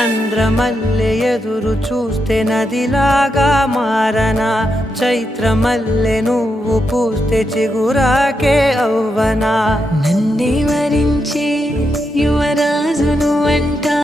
చంద్రమల్లె ఎదురు చూస్తే నదిలాగా మారనా చైత్రమల్లె నువ్వు పూస్తే చిగురాకే అవ్వనా నన్నే వరించే యువరాజును అంట